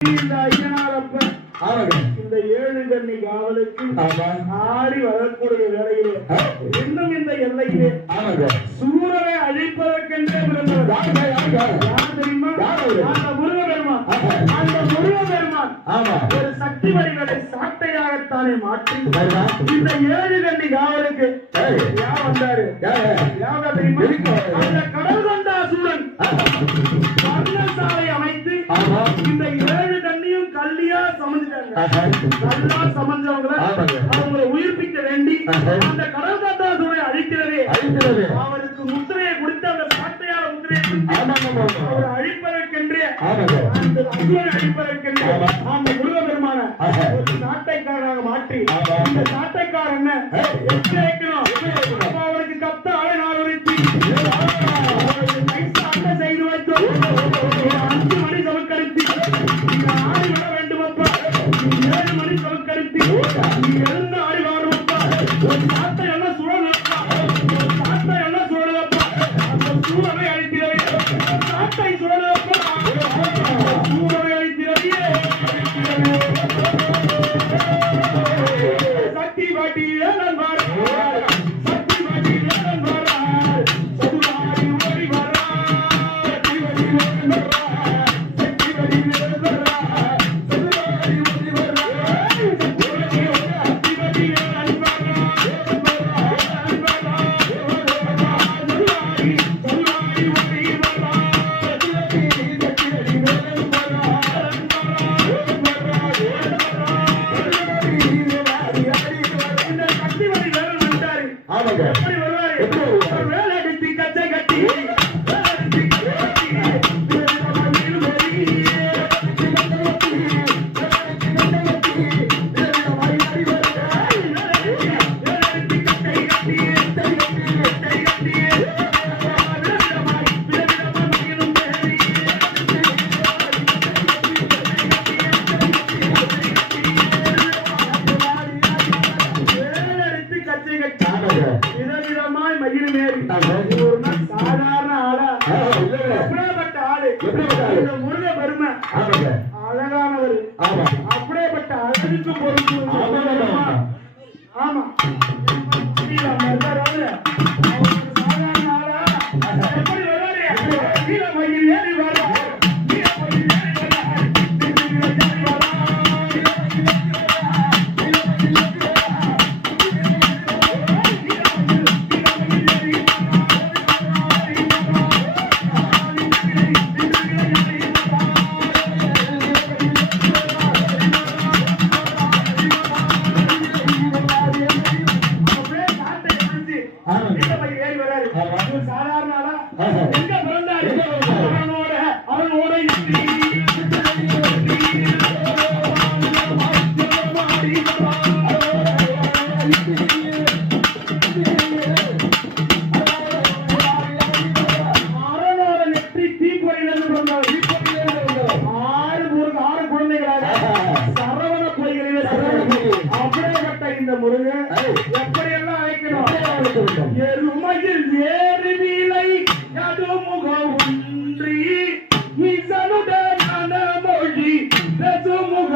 இந்த ஐயனாரப்ப இந்த ஏழு கண்ணி காவலுக்கு ஆடி வரக்கூடிய வேளையிலே இன்னும் இந்த எல்லையிலே சூரனை அழிப்பதற்கென்றே யார் தெரியுமா? அந்த முருகபெருமான். அந்த முருகபெருமான் ஒரு சக்தி வடிவனை சாட்டையாகத்தானே மாற்றி இந்த ஏழு கண்ணி காவலுக்கு யார் வந்தாரு? யார் தெரியுமா? அந்த கடல் கொண்டா சூரன் பர்ணசாலை அமைத்து இந்த ஏழு கண்ணியும் கல்லியா சமைஞ்சிட்டாங்க. நல்லா சமைஞ்சவங்களை அவங்களை உயிர்ப்பிக்க வேண்டி அந்த கடல் கொண்டா சூரனை அழிக்கிறதே அவருக்கு முத்திரையை கொடுத்து அந்த சாட்டையால முத்திரையை அவர் அழிப்பதற்கென்றே அந்த அசுரனை அழிப்பதற்கென்றே அந்த முருகபெருமான ஒரு சாட்டைக்காரனாக மாற்றி இந்த சாட்டைக்காரன் அவருக்கு கத்த ஆளைநாள் உரித்தி செய்து வைத்தோம் 5 மணி சமக்கருத்தி ஆடி வர வேண்டும் அப்பா 7 மணி சமக்கருத்தி எழுந்து ஆடி வாருப்பா ஒரு சாட்டை எல்லாம் சுழலப்பா ஒரு சாட்டை எல்லாம் சுழலப்பா அந்த சூழலை அழிக்கிறவே சாட்டை சுழலப்பா சூழலை அழிக்கிறவே சக்தி பாட்டி ஏழன் வார சக்தி பாட்டி ஏழன் வார சதுராடி ஓடி வார விதவிதமாய் மயில் மேறி சாதாரண ஆளா எப்படிப்பட்ட ஆளு இந்த முருக பெருமை அழகானவர் அப்படியேப்பட்ட அழகுக்கு பொறுப்பு ஆமா சாதாரண ஆளா எப்படி வருவாரு மயில் ஏறி வர சாதாரண ஆளா எங்க பிறந்தாரு அவனோட நெற்றி தீப்பொறியிலிருந்து பிறந்தார் 6 குழந்தைகளாக சரவண பொய்களில் அப்படியேப்பட்ட இந்த முருகன் எப்படியெல்லாம் அழைக்கணும் எருமையில் ஏறி வீலை நடுமுக ஒன்றி விசனுடன் மொழி நெசுமுக